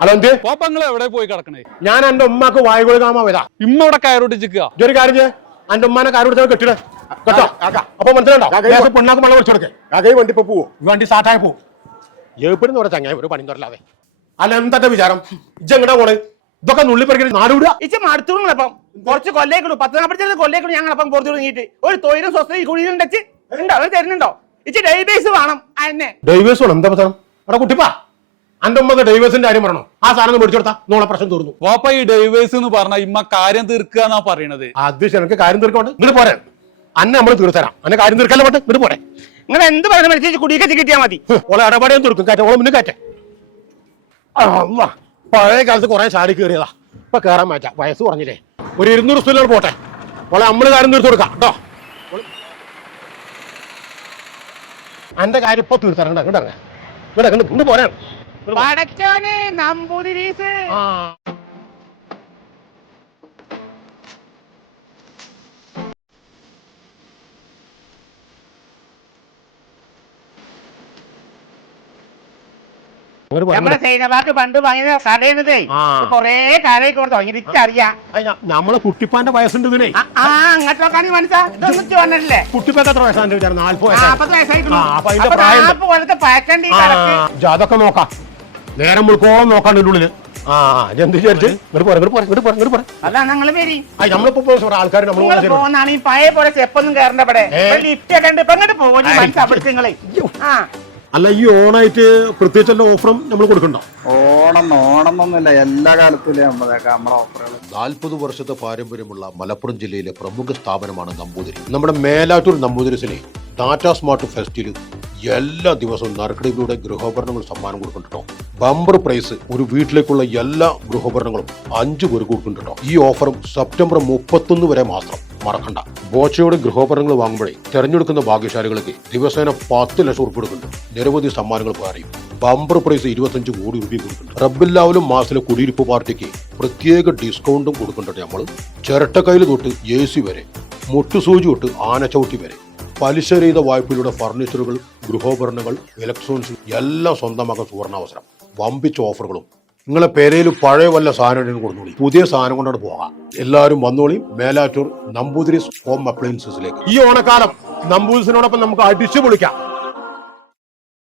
കോപ്പങ്ങളെ പോപ്പങ്ങൾ എവിടെ പോയി കിടക്കണേ? ഞാൻ എന്റെ ഉമ്മക്ക് വായ കൊടുക്കാമോ വരാ. ഇമ്മ ഇവിടെ കയറോട്ടിച്ചിക്കുക ഇതൊരു കാര്യം ചെയ്യ്. എന്റെ ഉമ്മാനെ കാര്യം കൊടുത്താൽ കെട്ടിട. കേട്ടോ? അപ്പൊ മനസ്സിലുണ്ടോ പെണ്ണാക്ക് മണം വിളിച്ചെടുക്കെ കാക്കൈ വണ്ടി ഇപ്പൊ പോവോ? വണ്ടി സ്റ്റാർട്ടായി പോവും. ഏപ്പിടുന്ന് പറഞ്ഞ ചങ്ങായി? ഒരു പണി തരലാതെ അല്ല എന്താ വിചാരം? ഇജ്ജെങ്ങടാ പോണേ? ഇതൊക്കെ നുള്ളിപ്പറിക്കൽ നാടുവിടുക ഇച്ച് മടുത്തുള്ളപ്പം കുറച്ച് കൊല്ലേക്കുള്ളൂ പത്ത് നാൽപ്പത്തി കൊല്ലേക്കുള്ളൂ ഞങ്ങൾ അപ്പം പുറത്തു തുടങ്ങിയിട്ട്. ഒരു തൊഴിലും സ്വസ്ഥയും കുഴിയിലുണ്ടച്ച് ഉണ്ടോ? അത് തരുന്നുണ്ടോ? ഇച്ച ഡേബേസ് വേണം. എന്നെ. ഡൈവേഴ്സ് വേണം. എന്താ പ്രശ്നം? അവിടെ കുട്ടിപ്പാ. എന്റെ ഉമ്മക്ക് ഡൈവേഴ്സിന്റെ കാര്യം പറഞ്ഞു ആ സാധനം മേടിച്ചു കൊടുത്താ. നോളെ പ്രശ്നം തീർന്നു. വാപ്പ ഈ ഡൈവേഴ്സ് എന്ന് പറഞ്ഞ ഇമ്മ കാര്യം തീർക്കുക എന്നാ പറയണത്? അത് ശരിക്ക് കാര്യം തീർക്കുന്നുണ്ട് ഇങ്ങോട്ട് പോരെ. അന്നെ നമ്മൾ തീർത്തരാം. അന്നെ കാര്യം തീർക്കല്ലേ പോട്ടെ ഇങ്ങോട്ട് പോരെ. നിങ്ങൾ എന്ത് പറയുന്ന മനുഷ്യ കുടിയൊക്കെ കിട്ടിയാൽ മതി. ഓളെ ഇടപാടിയും തീർക്കും. കാറ്റ ഓളെ മുന്നേ കാറ്റേ. പഴയ കാലത്ത് കുറെ ചാടി കയറിയതാ. ഇപ്പൊ കയറാൻ മാറ്റ. വയസ്സ് കുറഞ്ഞില്ലേ. ഒരു ഇരുന്നൂറ് സ്തുല്ലാണ് പോട്ടെ. ഓളെ നമ്മൾ കാര്യം തീർത്തു കൊടുക്കാം. കേട്ടോ? എന്റെ കാര്യം ഇപ്പൊ തീർത്തരണ്ട കേട്ടോ കേട്ടോ ഇങ്ങോട്ട് പോരാണ് ഇങ്ങോട്ട് പോരാ. പടച്ചോനെ നമ്പൂതിരീസ് നമ്മളെ സൈനബാക്ക് പണ്ട് വാങ്ങിയ കടയുന്നതേ. കൊറേ കാലയ്ക്ക് കൊണ്ട് തുടങ്ങി നമ്മളെ കുട്ടിപ്പാന്റെ വയസ്സുണ്ട് ഇതിനെ. ആ, അങ്ങോട്ടൊക്കെ മനസ്സാ. ഇതൊന്നും വന്നിട്ടില്ലേ? കുട്ടിപ്പാക്ക് എത്ര വയസ്സാണ്? വിചാരം നാല്പത് അതൊക്കെ നോക്കാം. നേരം മുൾക്കോളം നോക്കാണ്ട് ഇതിന്റെ ഉള്ളിൽ ആ എന്ത് വിചാരിച്ച്? ഇങ്ങോട്ട് പോരെ ഇങ്ങോട്ട് പോരെ ഇങ്ങോട്ട് പോരെ ഇങ്ങോട്ട് പോരെ. അതാണ് ഞങ്ങൾ പേര്. ആ നമ്മളിപ്പോ നമ്മൾ ഈ പഴയ പോലെ ചെപ്പൊന്നും കയറണ്ട ഇവിടെ. ലിഫ്റ്റ് ഒക്കെ ഉണ്ട്. ഇപ്പൊ ഇങ്ങോട്ട് പോകും ഏ. നിങ്ങളെ. ആ. അല്ല ഈ ഓണായിട്ട് പ്രത്യേകിച്ച് എല്ലാ ഓഫറും നമ്മൾ കൊടുക്കണ്ടോ? ഓണം ഓണം ഒന്നുമില്ല എല്ലാ കാലത്തും നമ്മളൊക്കെ നമ്മളെ ഓഫറുകൾ നാൽപ്പത് വർഷത്തെ പാരമ്പര്യമുള്ള മലപ്പുറം ജില്ലയിലെ പ്രമുഖ സ്ഥാപനമാണ് നമ്പൂതിരി. നമ്മുടെ മേലാറ്റൂർ നമ്പൂതിരിസിലെ ടാറ്റ സ്മാർട്ട് ഫെസ്റ്റിൽ എല്ലാ ദിവസവും നറുക്കടിയിലൂടെ ഗൃഹോപകരണങ്ങൾ സമ്മാനം കൊടുക്കുന്നുണ്ട് ബമ്പർ പ്രൈസ് ഒരു വീട്ടിലേക്കുള്ള എല്ലാ ഗൃഹോപകരണങ്ങളും അഞ്ചു പേർക്ക് കൊടുക്കുന്നുണ്ടോ ഈ ഓഫറും സെപ്റ്റംബർ മുപ്പത്തൊന്ന് വരെ മാത്രം. മറക്കണ്ട. ബോച്ചയുടെ ഗൃഹോപകരണങ്ങൾ വാങ്ങുമ്പോഴേ തെരഞ്ഞെടുക്കുന്ന ഭാഗ്യശാലികൾക്ക് ദിവസേന പത്ത് ലക്ഷം ഉറുപ്പ് കൊടുക്കുന്നുണ്ട്. നിരവധി സമ്മാനങ്ങൾ പറയും ബമ്പർ പ്രൈസ് ഇരുപത്തഞ്ച് കോടി രൂപ കൊടുക്കുന്നുണ്ട്. റബ്ബില്ലാവിലും മാസത്തിലെ കുടിയിരിപ്പ് പാർട്ടിക്ക് പ്രത്യേക ഡിസ്കൗണ്ടും കൊടുക്കുന്നുണ്ട് നമ്മൾ ചിരട്ടക്കയിൽ തൊട്ട് എ സി വരെ മുട്ടുസൂചി തൊട്ട് ആനച്ചവിട്ടി വരെ പലിശ രഹിത വായ്പയിലൂടെ ഫർണിച്ചറുകൾ ഗൃഹോപകരണങ്ങൾ ഇലക്ട്രോണിക്സ് എല്ലാം സ്വന്തമാക്കാൻ സുവർണാവസരം വമ്പിച്ച ഓഫറുകളും. നിങ്ങളെ പേരയിൽ പഴയ വല്ല സാധനം കൊടുത്തോളി. പുതിയ സാധനം കൊണ്ടാണ് പോകാം. എല്ലാവരും വന്നോളി മേലാറ്റൂർ നമ്പൂതിരി ഹോം അപ്ലയൻസസിലേക്ക് ഈ ഓണക്കാലം നമ്പൂതിരിസിനോടൊപ്പം നമുക്ക് അടിച്ചു പൊളിക്കാം.